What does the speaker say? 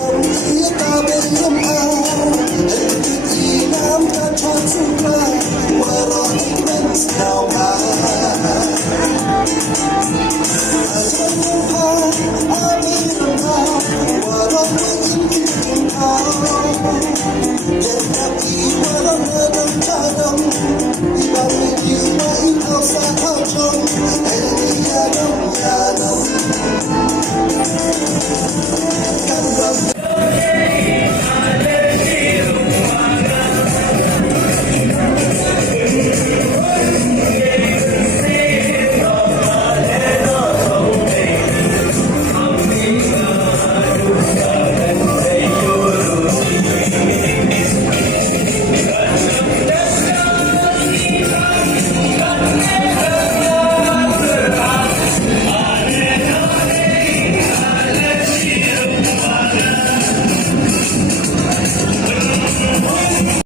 Hãy subscribe cho kênh Ghiền Mì Gõ để không bỏ lỡ